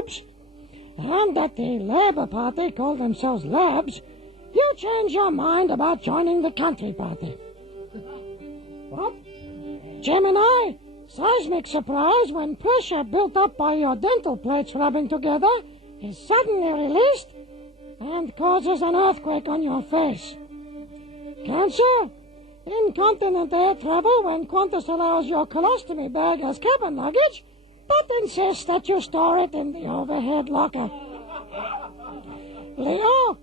Libs, and at the Labour Party call themselves Labs, you change your mind about joining the Country Party. What? Gemini, seismic surprise when pressure built up by your dental plates rubbing together is suddenly released and causes an earthquake on your face. Cancer, incontinent air travel when Qantas allows your colostomy bag as cabin luggage, but insists that you store it in the overhead locker. Leo,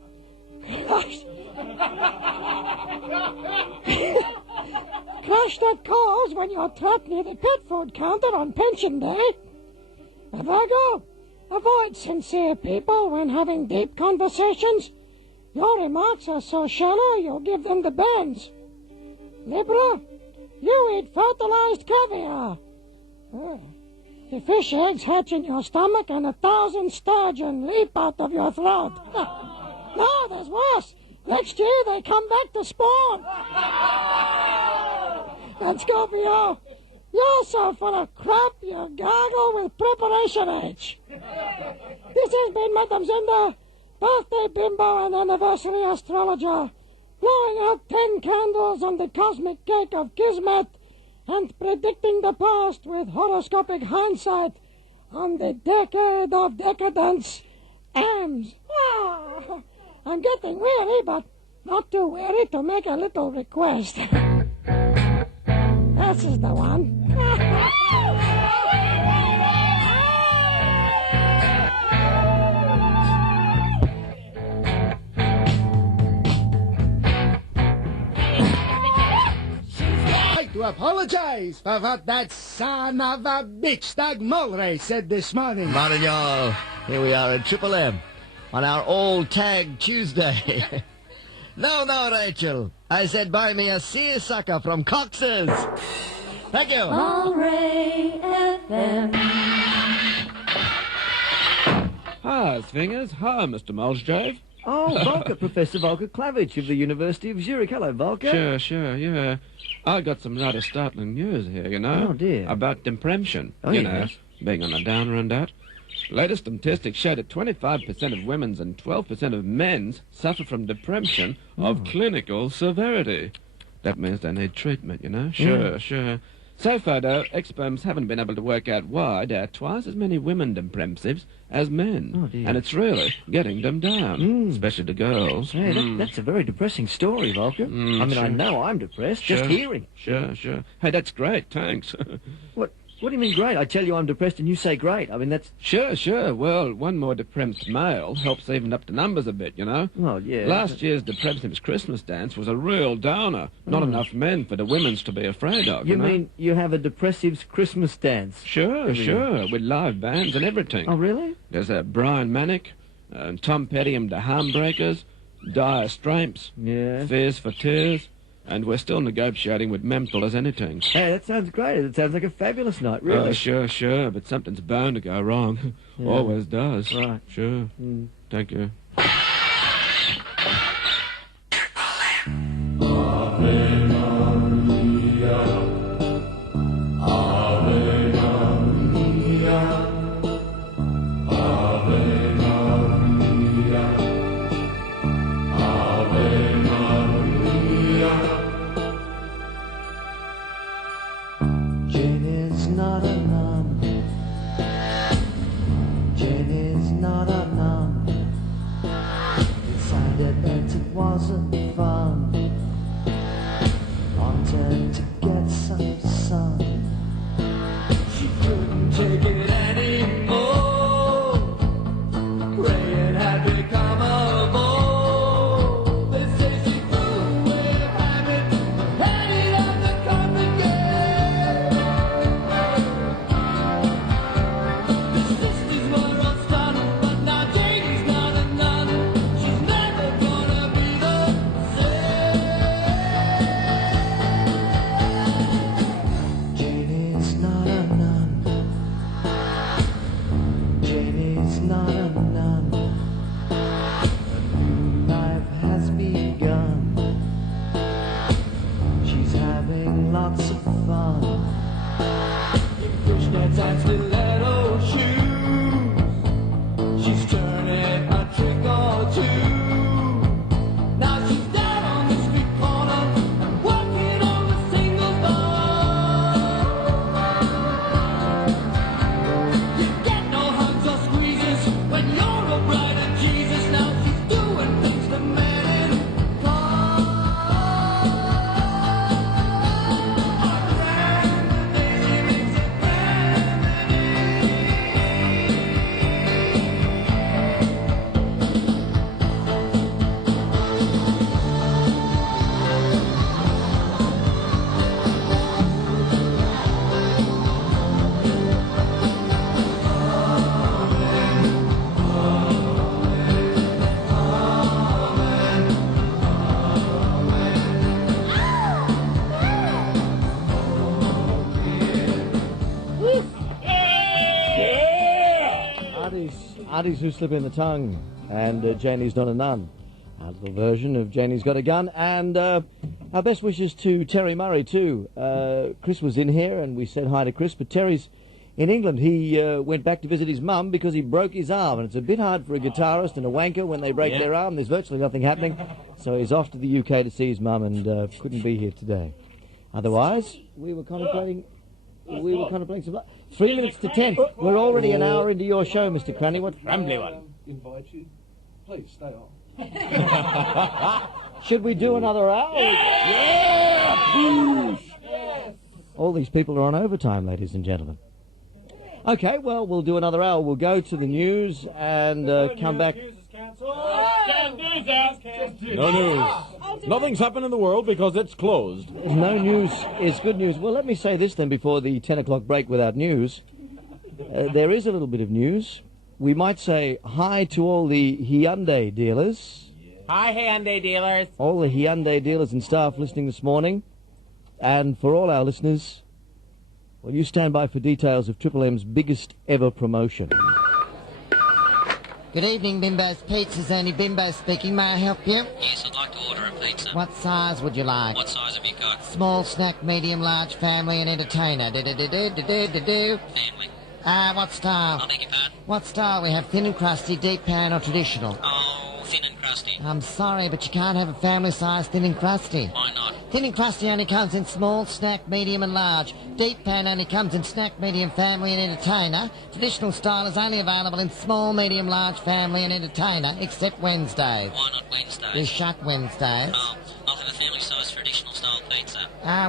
crushed at cause when you're trapped near the pet food counter on pension day. Virgo, avoid sincere people when having deep conversations. Your remarks are so shallow you'll give them the bends. Libra, you eat fertilized caviar. The fish eggs hatch in your stomach and 1,000 sturgeon leap out of your throat. No, there's worse. Next year they come back to spawn. And Scorpio, you're so full of crap you gargle with preparation H. This has been Madam Zenda, birthday Bimbo and anniversary astrologer, blowing out 10 candles on the cosmic cake of Kismet and predicting the past with horoscopic hindsight on the decade of decadence, AMS. Oh, I'm getting weary, but not too weary to make a little request. This is the one. To apologize for what that son of a bitch, Doug Mulray, said this morning. Morning, y'all. Here we are at Triple M on our old Tag Tuesday. No, Rachel. I said buy me a seersucker from Cox's. Thank you. Mulray FM. Hi, Swingers. Hi, Mr. Mulray. Oh, Volker, Professor Volker Klavich of the University of Zurich. Hello, Volker. Sure, yeah. I got some rather startling news here, you know. Oh, dear. About depression. Oh, you yes. know, being on a downer and that. Latest statistics show that 25% of women's and 12% of men's suffer from depression of clinical severity. That means they need treatment, you know. Sure. So far, though, experts haven't been able to work out why there are twice as many women depressives as men. Oh, dear. And it's really getting them down, especially the girls. Hey, that's a very depressing story, Volker. I mean, sure. I know I'm depressed, just hearing. Sure. Hey, that's great, thanks. What do you mean great? I tell you I'm depressed and you say great. I mean, that's... Sure. Well, one more depressed male helps even up the numbers a bit, you know? Oh, yeah. Last year's Depressives Christmas dance was a real downer. Not enough men for the women's to be afraid of, You know? mean you have a Depressives Christmas dance? Sure, with live bands and everything. Oh, really? There's Brian Manick, Tom Petty and the Harmbreakers, Dire Straits, Yeah. Fears for Tears, and we're still negotiating with Mental as anything. Hey, that sounds great. It sounds like a fabulous night, really. Sure, but something's bound to go wrong. Yeah. Always does. Right. Sure. Thank you. Janie's not a nun. Janie's not a nun. Decided that it wasn't fun. Wanted to get some sun. She couldn't take it anymore. Praying had become a bore. They say she threw away a habit, headed on the carpet game. The sisters were all stunned, but now Janie's not a nun. She's never gonna be the same. Janie's not a nun. Janie's not a nun. A new life has begun. She's having lots of fun in fishnets and stiletto shoes. Aunties Who Slip in the Tongue, and Janie's Not a Nun. Our little version of Janie's Got a Gun, and our best wishes to Terry Murray too. Chris was in here, and we said hi to Chris, but Terry's in England. He went back to visit his mum because he broke his arm, and it's a bit hard for a guitarist and a wanker when they break their arm. There's virtually nothing happening, so he's off to the UK to see his mum, and couldn't be here today. Otherwise, we were contemplating some... 3 minutes to 10. We're already an hour into your show, Mr. Cranny. What rambly one? Invite you. Please stay on. Should we do another hour? Yeah! All these people are on overtime, ladies and gentlemen. Okay, well, we'll do another hour. We'll go to the news and come back. No news. Nothing's happened in the world because it's closed. No news is good news. Well, let me say this then before the 10 o'clock break without news. There is a little bit of news. We might say hi to all the Hyundai dealers. Hi, Hyundai dealers. All the Hyundai dealers and staff listening this morning. And for all our listeners, well, you stand by for details of Triple M's biggest ever promotion. Good evening, Bimbo's Pizzas. Only Bimbo speaking. May I help you? Yes, I'd like to order a pizza. What size would you like? What size have you got? Small, snack, medium, large, family and entertainer. Do-do-do-do-do-do-do. Family. What style? I beg your pardon? What style? We have thin and crusty, deep pan or traditional. Oh, thin and crusty. I'm sorry, but you can't have a family size thin and crusty. Why not? Thin and crusty only comes in small, snack, medium and large. Deep pan only comes in snack, medium, family and entertainer. Traditional style is only available in small, medium, large, family and entertainer, except Wednesdays. Why not Wednesdays? We shut Wednesdays. Oh, I'll have a family-sized traditional style pizza.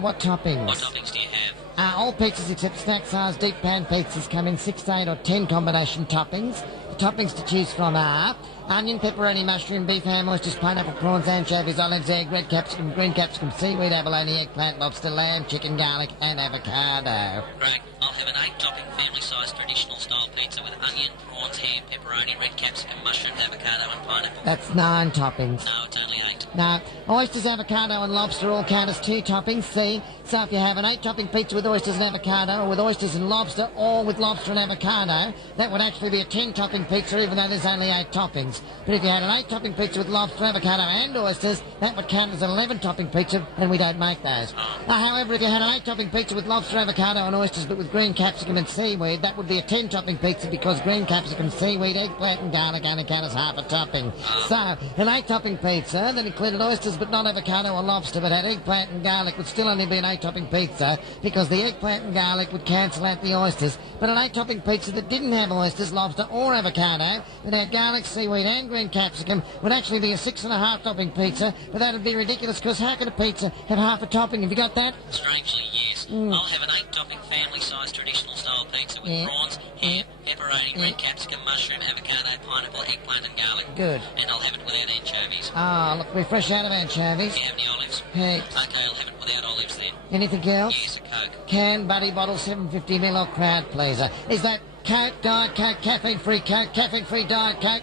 What toppings? What toppings do you have? All pizzas except snack-size deep pan pizzas come in 6, 8 or 10 combination toppings. The toppings to choose from are onion, pepperoni, mushroom, beef, ham, oysters, pineapple, prawns, anchovies, olives, egg, red capsicum, green capsicum, seaweed, abalone, eggplant, lobster, lamb, chicken, garlic and avocado. Great. I'll have an 8-topping family-sized traditional style pizza with onion, prawns, ham, pepperoni, red capsicum, mushrooms, avocado and pineapple. That's 9 toppings. No, it's only 8. No, oysters, avocado and lobster all count as 2 toppings, see? So if you have an 8-topping pizza with oysters and avocado, or with oysters and lobster, or with lobster and avocado, that would actually be a 10-topping pizza, even though there's only 8 toppings. But if you had an 8-topping pizza with lobster, avocado and oysters, that would count as an 11-topping pizza, and we don't make those. However, if you had an 8-topping pizza with lobster, avocado and oysters, but with green capsicum and seaweed, that would be a 10-topping pizza, because green capsicum, seaweed, eggplant and garlic only count as half a topping. So, an 8-topping pizza that included oysters but not avocado or lobster, but had eggplant and garlic, would still only be an 8-topping pizza, because the eggplant and garlic would cancel out the oysters. But an 8-topping pizza that didn't have oysters, lobster or avocado, that had garlic, seaweed and green capsicum, would actually be a 6.5-topping pizza, but that would be ridiculous, because how could a pizza have half a topping? Have you got that? Strangely, yes. I'll have an 8-topping family-sized traditional style pizza with prawns, ham, pepperoni, green capsicum, mushroom, avocado, pineapple, eggplant and garlic. Good. And I'll have it without anchovies. Look, we're fresh out of anchovies. Do you have any olives? Heaps. Okay, I'll have it without olives then. Anything else? Yes, a Coke. Can, buddy, bottle, 750ml or crowd pleaser. Is that Coke, Diet Coke, caffeine-free Coke, caffeine-free Diet Coke?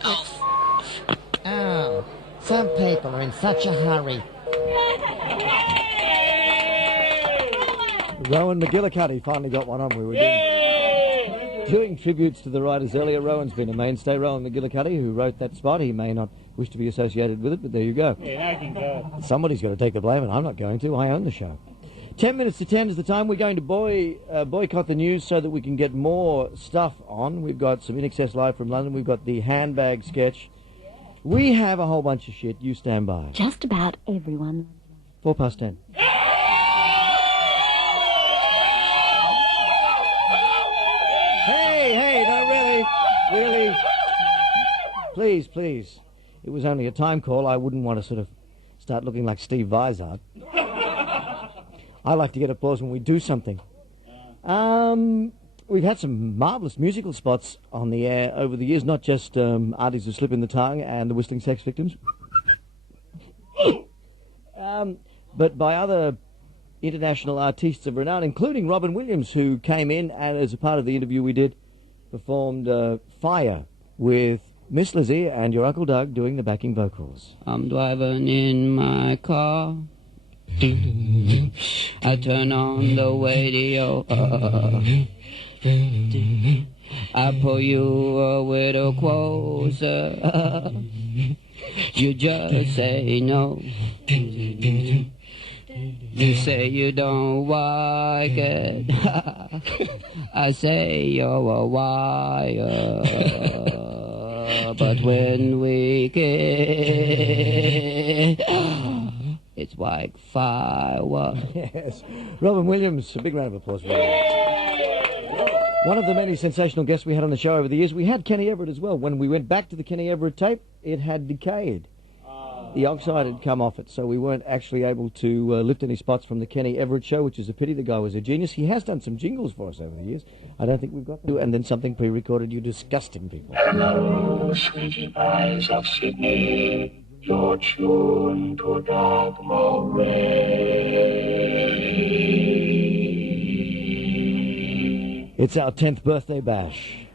Oh, some people are in such a hurry. Rowan McGillicuddy finally got one on. We were doing tributes to the writers earlier. Rowan's been a mainstay. Rowan McGillicuddy, who wrote that spot. He may not wish to be associated with it, but there you go. Yeah, I can go. Somebody's got to take the blame, and I'm not going to. I own the show. 10 minutes to 10 is the time. We're going to boycott the news so that we can get more stuff on. We've got some In Excess Live from London. We've got the handbag sketch. We have a whole bunch of shit. You stand by. Just about everyone. 10:04. Hey, no, really. Please. It was only a time call. I wouldn't want to sort of start looking like Steve Vizard. I like to get applause when we do something. We've had some marvellous musical spots on the air over the years, not just Aunties Who Slip in the Tongue and the Whistling Sex Victims, but by other international artists of renown, including Robin Williams, who came in and, as a part of the interview we did, performed Fire with Miss Lizzie and your Uncle Doug doing the backing vocals. I'm driving in my car. I turn on the radio. I pull you a little closer. You just say no. You say you don't like it. I say you're a wire. But when we kiss, it's like fireworks. Yes. Robin Williams, a big round of applause for him. One of the many sensational guests we had on the show over the years, we had Kenny Everett as well. When we went back to the Kenny Everett tape, it had decayed. The oxide had come off it, so we weren't actually able to lift any spots from the Kenny Everett show, which is a pity. The guy was a genius. He has done some jingles for us over the years. I don't think we've got to. And then something pre-recorded, you disgusting people. Hello, sweetie pies of Sydney. You're tuned to Doug Mulray. It's our 10th birthday bash.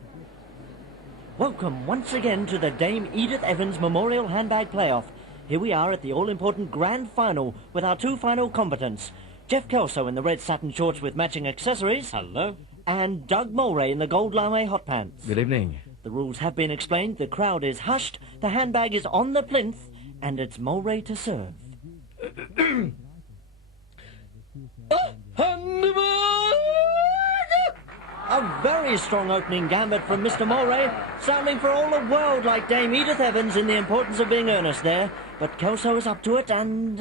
Welcome once again to the Dame Edith Evans Memorial Handbag Playoff. Here we are at the all-important grand final with our two final combatants. Jeff Kelso in the red satin shorts with matching accessories. Hello. And Doug Mulray in the gold lame hot pants. Good evening. The rules have been explained, the crowd is hushed, the handbag is on the plinth, and it's Mulray to serve. A very strong opening gambit from Mr. Mulray, sounding for all the world like Dame Edith Evans in the importance of being earnest there. But Kelso is up to it, and,